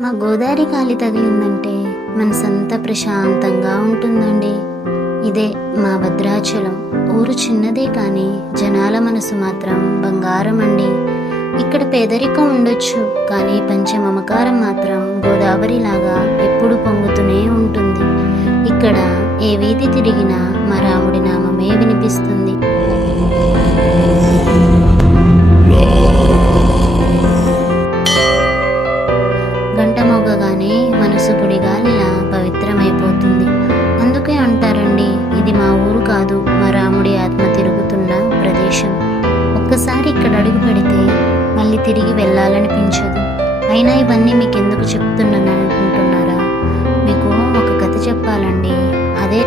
మా గోదావరి గాలి తగిలిందంటే మనసంతా ప్రశాంతంగా ఉంటుందండి. ఇదే మా భద్రాచలం. ఊరు చిన్నదే కానీ జనాల మనసు మాత్రం బంగారం అండి. ఇక్కడ పేదరికం ఉండొచ్చు కానీ పంచమమకారం మాత్రం గోదావరిలాగా ఎప్పుడు పొంగుతూనే ఉంటుంది. ఇక్కడ ఏ వీధి తిరిగినా మా రాముడి నామమే వినిపిస్తుంది. గంట మోగగానే మనసు పుడిగాలిలా పవిత్రమైపోతుంది. అందుకే అంటారండి, ఇది మా ఊరు కాదు, మా రాముడి ఆత్మ తిరుగుతున్న ప్రదేశం. ఒక్కసారి ఇక్కడ అడుగు పెడితే మళ్ళీ తిరిగి వెళ్ళాలనిపించదు. అయినా ఇవన్నీ మీకు ఎందుకు చెప్తున్నాను అనుకుంటున్నారా? మీకు ఒక కథ చెప్పాలండి. అదే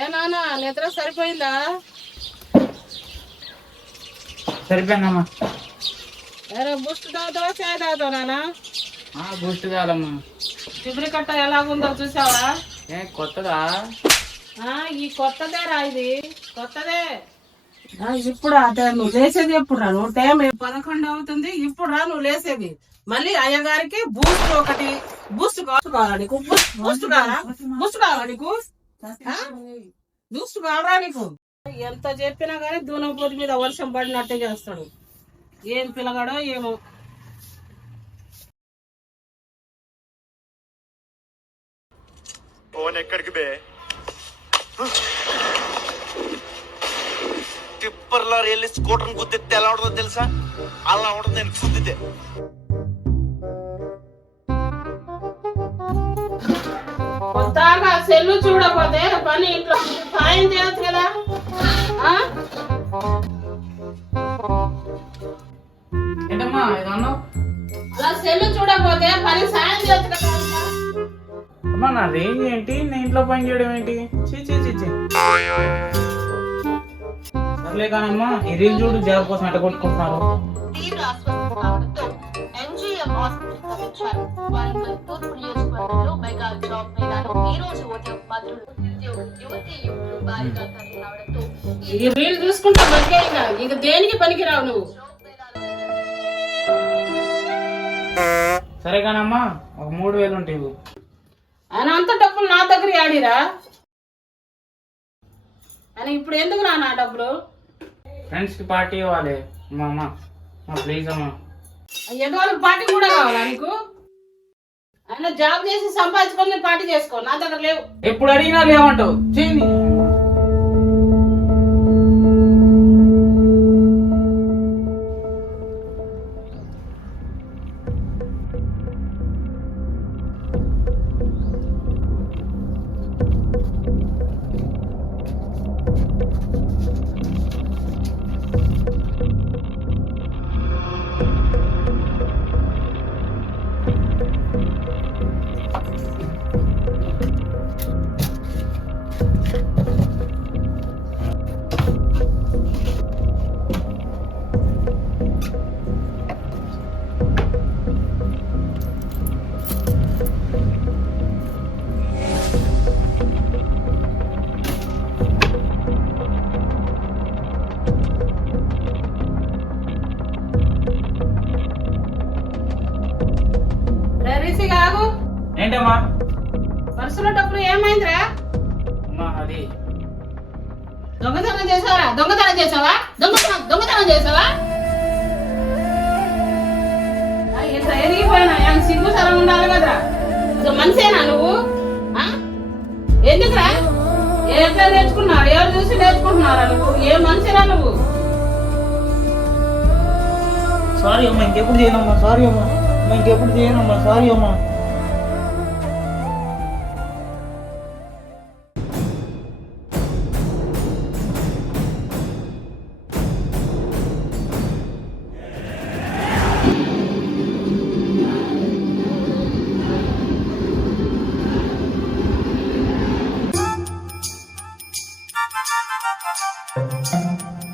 ఏ నాన్న నిద్ర సరిపోయిందా? సరిపోయిందమ్మా. అరే బూస్ట్ తాగుతావా చాయ్ తాగుతావు నాన్న? బూస్ట్ కావాలమ్మా. చిబరి కట్ట ఎలాగుందో చూసావా? కొత్తదా? ఈ కొత్తదేరా, ఇది కొత్తదే. ఇప్పుడు అదే నువ్వు లేసేది ఎప్పుడు రా? నువ్వు టైం 11 అవుతుంది, ఇప్పుడు రా నువ్వు లేసేది. మళ్ళీ అయ్యగారికి బూస్ట్ ఒకటి. బూస్ట్ కావాలా నీకు? బూస్ట్ కావాలా? బూస్ట్ కావాలా నీకు? బూస్ట్ కావాలా నీకు? ఎంత చెప్పినా గానీ దూనం పొద్దు మీద వర్షం పడినట్టే చేస్తాడు. ఏం పిల్లగాడో ఏమో. ఫోన్ ఎక్కడికి బే? టిప్పర్లో వెళ్ళి స్కూటర్ గుద్దితే ఎలా ఉంటుందో తెలుసా? అలా ఉంటుంది నేను గుద్దితే. కొత్తగా సెల్లు చూడకపోతే పని ఇంట్లో సాయం చేయొచ్చు కదా. ఏంటమ్మా ఏదన్నా? అలా సెల్లు చూడకపోతే పని సాయం చేయొచ్చు కదా. అమ్మా నా రేంజ్ ఏంటి? నేను ఇంట్లో పని చేయడం ఏంటి? చీ సర్లే కానమ్మా, ఈ రీల్ చూడు, జాబ్ కోసం ఎట్ట కొట్టుకుంటున్నారు. తీవ్ర అస్వస్థత రావడంతో ఎంజీఎం హాస్పిటల్ తరలించారు. వరంగల్ తూర్పు నియోజకవర్గంలో మెగా జాబ్ మేళాలో ఈ రోజు ఉదయం మంత్రులు, యువతులు భారీగా తరలి రావడంతో ఈ రీల్ చూసుకుంటా బతికేయంగా. ఇక దేనికి పనికిరావు నువ్వు. సరే కానమ్మా, ఒక 3000 ఉంటాయి. ఆయన అంత డబ్బులు నా దగ్గర ఆడిరా అని. ఇప్పుడు ఎందుకు నా డబ్బులు? ఫ్రెండ్స్ కి పార్టీ ఇవ్వాలి అమ్మా, ప్లీజ్ అమ్మా. ఏదో వాళ్ళకి పార్టీ కూడా కావాలా నీకు? ఆయన జాబ్ చేసి సంపాదించుకొని పార్టీ చేసుకో, నా దగ్గర లేవు. ఎప్పుడు అడిగినా లేవంటావు. చేయండి. ఏంటమ్మా? పర్సులో డబ్బులు ఏమైందిరా? అమ్మా అది దొంగతనం చేసావా? దొంగతనం చేసావా? దొంగతనం చేసావా? ఎంత ఎదిగిపోయినా ఎంత సిగ్గు సరం ఉండాలి కదరా. అసలు మనిషేనా నువ్వు? ఎందుకురా? ఎట్లా నేర్చుకున్నారు? ఎవరు చూసి నేర్చుకుంటున్నారా నువ్వు? ఏ మనిషిరా నువ్వు? సారీ అమ్మా, ఇంకెప్పుడు చేయనమ్మా. సారీ అమ్మా, ఇంకెప్పుడు చేయనమ్మా. సారీ అమ్మా.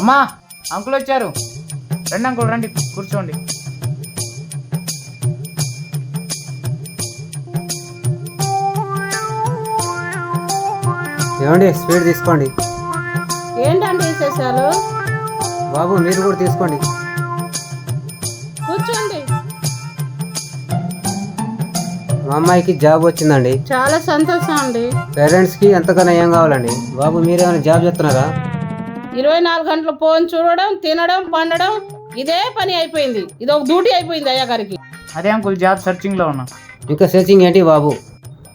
అమ్మా, అంకుల్ వచ్చారు. రండి అంకుల్, రండి కూర్చోండి. ఏమండి స్వీట్ తీసుకోండి. ఏంటంటే విశేషాలు? బాబు మీరు కూడా తీసుకోండి. కూర్చోండి. మా అమ్మాయికి జాబ్ వచ్చిందండి. చాలా సంతోషం అండి. పేరెంట్స్కి ఎంతగానో ఏం కావాలండి. బాబు మీరేమైనా జాబ్ చేస్తున్నారా? 24 గంటలు ఫోన్ చూడడం, తినడం, పండడం ఇదే పని అయిపోయింది. ఇది ఒక డ్యూటీ అయిపోయింది అయ్యా గారికి. అదే అంకుల్, జాబ్ సర్చింగ్లో ఉన్నా. ఇంకా సెర్చింగ్ ఏంటి బాబు?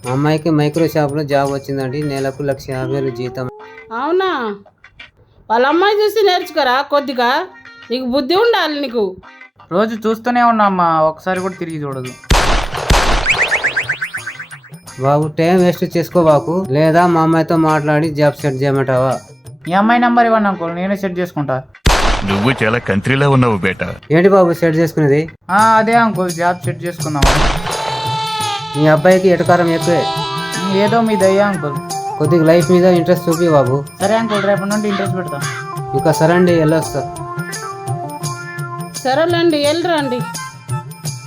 మా అమ్మాయికి మైక్రో షాప్లో జాబ్ వచ్చిందండి. నెలకు 1,50,000 జీతం. అవునా? వాళ్ళ అమ్మాయి చూసి నేర్చుకోరా కొద్దిగా. నీకు బుద్ధి ఉండాలి నీకు. రోజు చూస్తూనే ఉన్నా అమ్మా, ఒకసారి కూడా తిరిగి చూడదు. బాబు టైం వేస్ట్ చేసుకోబాకు, లేదా మా అమ్మాయితో మాట్లాడి జాబ్ సెట్ చేయమంటావా? మీ అమ్మాయి నెంబర్ ఇవ్వండి అంకుల్, నేనే సెట్ చేసుకుంటా. నువ్వు చాలా కంట్రీలో ఉన్నావు బేటా. ఏంటి బాబు సెట్ చేసుకునేది? అదే అంకుల్, జాబ్ సెట్ చేసుకుందామని. మీ అబ్బాయికి ఎటకారం ఎక్కువే. ఏదో మీ దయ్యా అంకుల్. కొద్దిగా లైఫ్ మీద ఇంట్రెస్ట్ చూపి బాబు. సరే అంకుల్, రేపటి నుండి ఇంట్రెస్ట్ పెడతా. ఇంకా సరే అండి, వెళ్ళొస్తా. సరేలేండి, వెళ్ళరండి.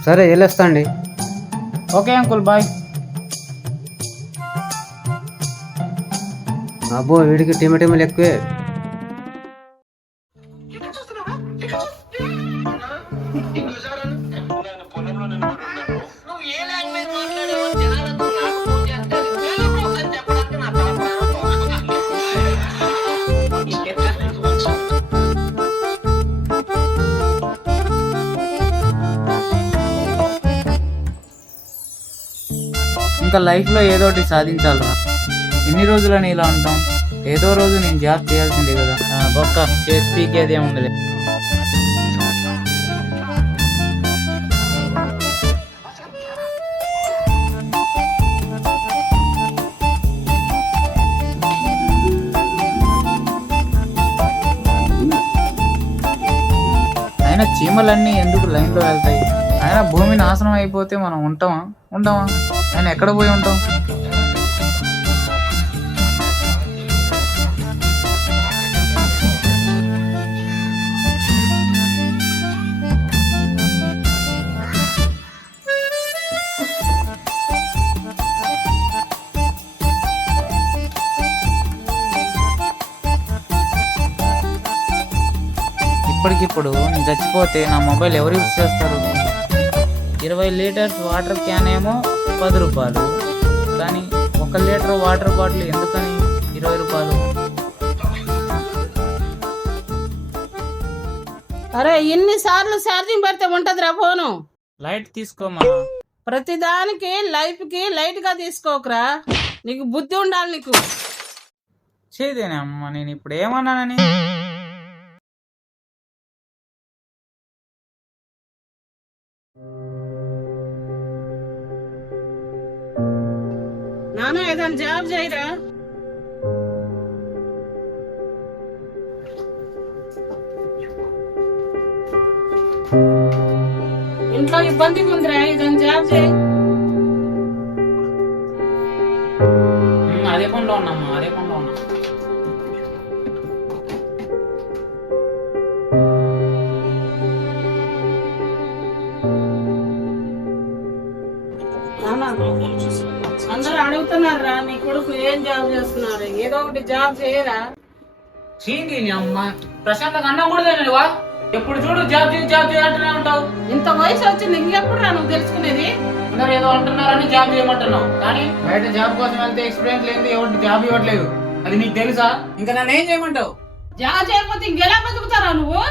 సరే వెళ్ళొస్తా అండి. Okay uncle, bye. అబ్బో వీడికి టిమటిమలు ఎక్కువే. ఇంకా లైఫ్లో ఏదో ఒకటి సాధించాలరా. ఎన్ని రోజులని ఇలా ఉంటాం? ఏదో రోజు నేను జాబ్ చేయాల్సిందే కదా. బొక్క చేసి పీకేదే ఉందిలే. అయినా చీమలన్నీ ఎందుకు లైన్లో వెళ్తాయి? అయినా భూమి నాశనం అయిపోతే మనం ఉంటామా? ఆయన ఎక్కడ పోయి ఉంటాం? ఇప్పటికిప్పుడు నేను చచ్చిపోతే నా మొబైల్ ఎవరు యూజ్ చేస్తారు? 20 లీటర్స్ వాటర్ క్యాన్ ఏమో 10 రూపాయలు, కానీ 1 లీటర్ వాటర్ బాటిల్ ఎందుకని 20 రూపాయలు? అరే ఎన్నిసార్లు ఛార్జింగ్ పెడితే ఉంటదిరా ఫోను? లైట్ తీసుకోమా. ప్రతిదానికి లైఫ్కి లైట్గా తీసుకోకరా. నీకు బుద్ధి ఉండాలి నీకు. చేదేనే అమ్మ, నేను ఇప్పుడు ఏమన్నానని? నాన్న ఏదైనా జాబ్ చేయరా? ఇంట్లో ఇబ్బందిగా ఉందిరా, ఏదైనా జాబ్ చేయి. అదే పనిలో ఉన్నామ్మా, అదే పనిలో ఉన్నా. అందరూ అడుగుతున్నారా నీ కొడుకు ఏం జాబ్ చేస్తున్నారు? ఏదో ఒకటి జాబ్ చేయరా? చీంది అమ్మ, ప్రశాంతంగా అన్నం కూడా తినవా? ఎప్పుడు చూడు జాబ్ అంటూనే ఉంటావు. ఇంత వయసు వచ్చింది, ఇంకెప్పుడు రా నువ్వు తెలుసుకునేది? అందరు ఏదో అంటున్నారని జాబ్ చేయమంటున్నావు, కానీ బయట జాబ్ కోసం వెళ్తే ఎక్స్పీరియన్స్ లేదు, ఎవరు జాబ్ ఇవ్వట్లేదు. అది నీకు తెలుసా? ఇంకా నన్ను ఏం చేయమంటావు? జాబ్ చేయకపోతే ఇంకెలా బతుకుతారా నువ్వు?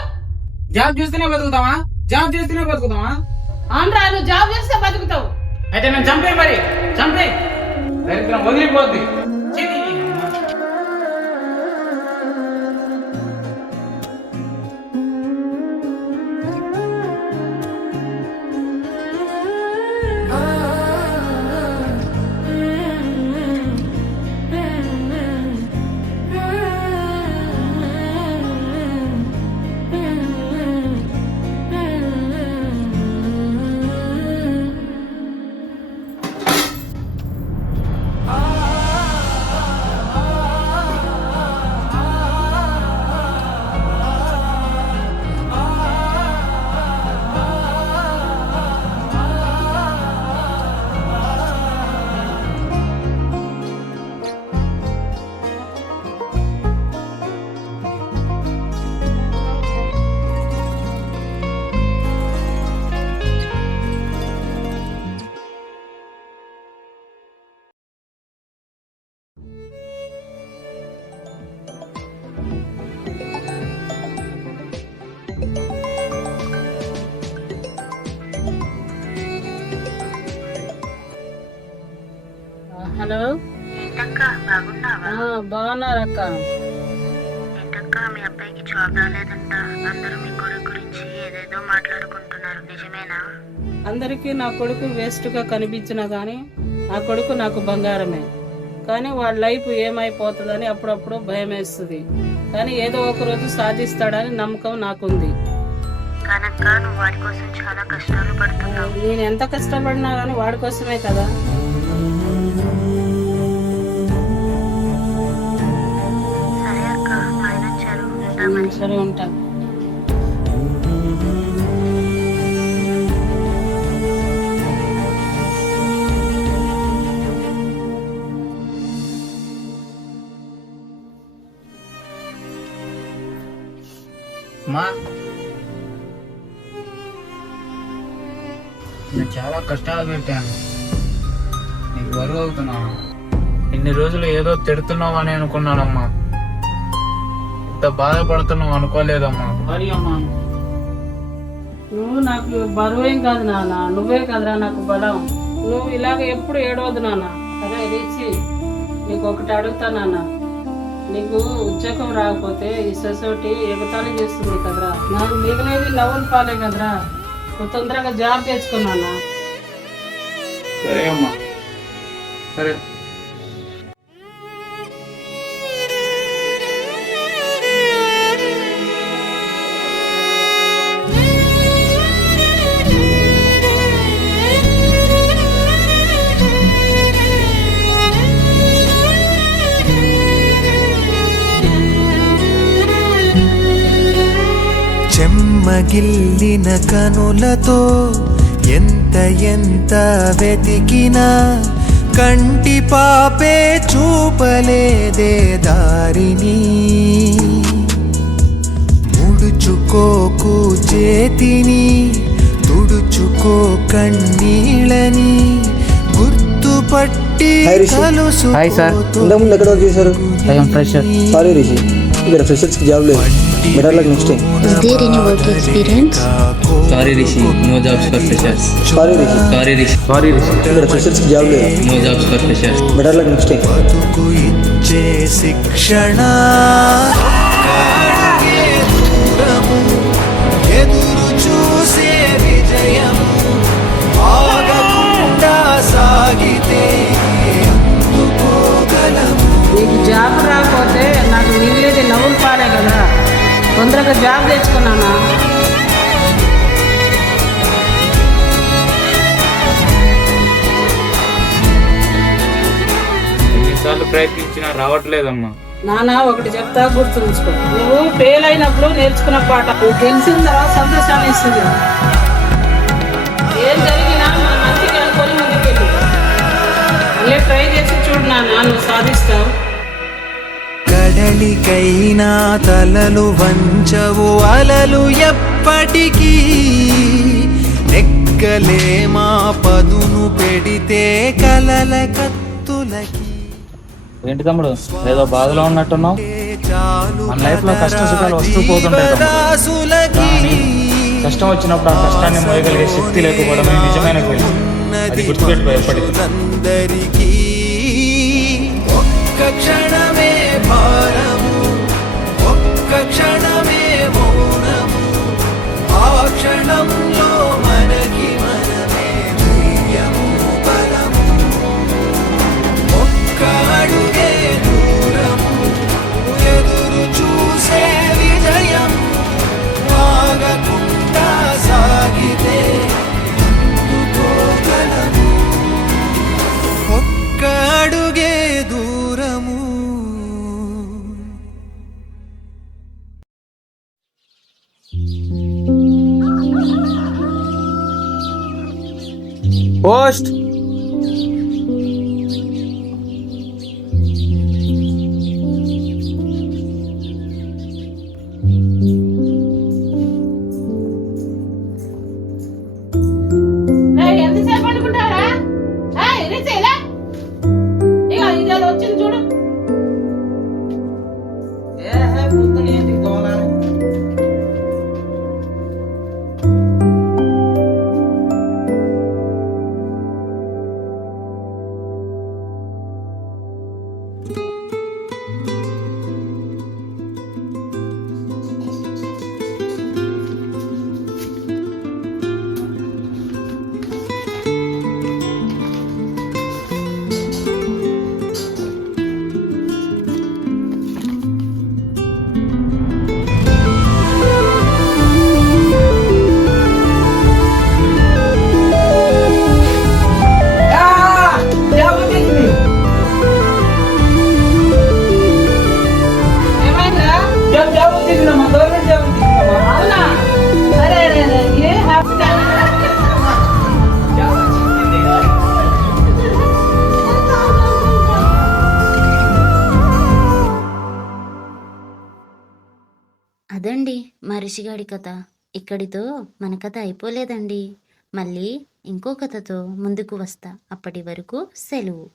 జాబ్ చేస్తేనే బతుకుతావా? జాబ్ చేస్తేనే బతుకుతావా? అవునరా, నువ్వు జాబ్ చేస్తే బతుకుతావు. అయితే నేను చంపే మరి చంపే, దరిద్రం వదిలిపోద్ది. హలో, బాగున్నారక్క? ఏంటక్క మీ అబ్బాయికి జాబ్ రాలేదంట, అందరూ మీ కొడుకు గురించి ఏదేదో మాట్లాడుకుంటున్నారు, నిజమేనా? అందరికీ నా కొడుకు వేస్ట్ గా కనిపించినా గానీ నా కొడుకు నాకు బంగారమే. కానీ వాళ్ళ లైఫ్ ఏమైపోతుందని అప్పుడప్పుడు భయం వేస్తుంది. కానీ ఏదో ఒక రోజు సాధిస్తాడని నమ్మకం నాకుంది. కానక్క నువ్వు వాడి కోసం చాలా కష్టాలు పడుతున్నావు. నేను ఎంత కష్టపడినా గానీ వాడి కోసమే కదా. సరే అక్క, మా ఆయన వచ్చారు, ఉంటామని. సరే, ఉంటా. మా నేను చాలా కష్టాలు పెట్టాను, నీకు బరువు అవుతున్నావు. ఇన్ని రోజులు ఏదో తిడుతున్నావు అని అనుకున్నానమ్మా, ఇంత బాధపడుతున్నావు అనుకోలేదమ్మా. సారీ అమ్మా. నువ్వు నాకు బరువేం కాదు నాన్న, నువ్వే కదరా నాకు బలం. నువ్వు ఇలాగ ఎప్పుడు ఏడవద్దు నాన్న. సరే రీచి, నీకు ఒకటి అడుగుతా నాన్న. నీకు ఉద్యోగం రాకపోతే ఈ సొసైటీ ఎగతాళి చేస్తుంది కదరా. నాకు మిగిలినది లవన్ పాలే కదరా. నువ్వు తొందరగా జాబ్ తెచ్చుకున్నానా? సరే అమ్మా, సరే. చెమ్మగిల్లిన కనులతో ఎంత ఎంత వెతికినా కంటి పాపే చూపలేదే దారిని. ముడుచుకోకు చేతిని, తుడుచుకో కన్నీళ్ళని, గుర్తుపట్టి కలుసు. హాయ్ సార్, ఇంతకుముందు ఎక్కడ వర్క్ చేశారు? సారీ రిషి, ఇక్కడ ఫ్రెషర్స్ కి జాబ్ లేదు. Better luck next time. Is there any work experience? Sorry Rishi, no jobs for freshers. Sorry Rishi, ఇక్కడ ఫ్రెషర్స్ కి జాబ్ లేదు. No jobs for freshers. Better luck next time. బతుకు ఇచ్చే శిక్షణ దూరము, ఎదురు చూసే విజయము, ఆగకుండా సాగితే అందుకోగలము. నీకు జాబ్ రాకపోతే నాకు మిగిలేది లవన్ పాలే కదా. తొందరగా జాబ్ తెచ్చుకున్నానా? ఎన్నిసార్లు ప్రయత్నించినా రావట్లేదమ్మా. నాన్న, ఒకటి చెప్తా, గుర్తుంచుకో. నువ్వు ఫెయిల్ అయినప్పుడు నేర్చుకున్న పాట నువ్వు గెలిచిన తర్వాత సంతోషాన్ని ఇస్తుంది. ఏం జరిగినా మన మంచిగా అనుకొని ముందుకెళ్ళు. మళ్ళీ ట్రై చేసి చూడు నాన్న, నువ్వు సాధిస్తావు. కడలికైనా తలలు వంచవు అలలు ఎప్పటికీ, నెక్కలేమా పదును పెడితే కలల కత్తులకి. ఏంటి తమ్ముడు ఏదో బాధలో ఉన్నట్టున్నావు? మన లైఫ్ లో కష్ట సుఖాలు వస్తూ పోతుంటాయి తమ్ముడు. కానీ కష్టం వచ్చినప్పుడు ఆ కష్టాన్ని మోయగలిగే శక్తి లేకపోవడమే నిజమైన గెలుపు. అది గుర్తుపెట్టుకో ఎప్పటికీ. ఒక్క క్షణమే భారము, ఒక్క క్షణమే మౌనము, ఆ క్షణంలో మనకి మనమే ధైర్యము బలము. ఒక్క అడుగే దూరము, ఎదురు చూసే విజయం, ఆగకుండా సాగితే అందుకోగలము. ఒక్క అడుగే దూరము. పోస్ట్ ఎంతసేపు అనుకుంటారా? ఇక ఇదేదో వచ్చింది చూడు. అదండి మా రిషిగాడి కథ. ఇక్కడితో మన కథ అయిపోలేదండి. మళ్ళీ ఇంకో కథతో ముందుకు వస్తా. అప్పటి వరకు సెలవు.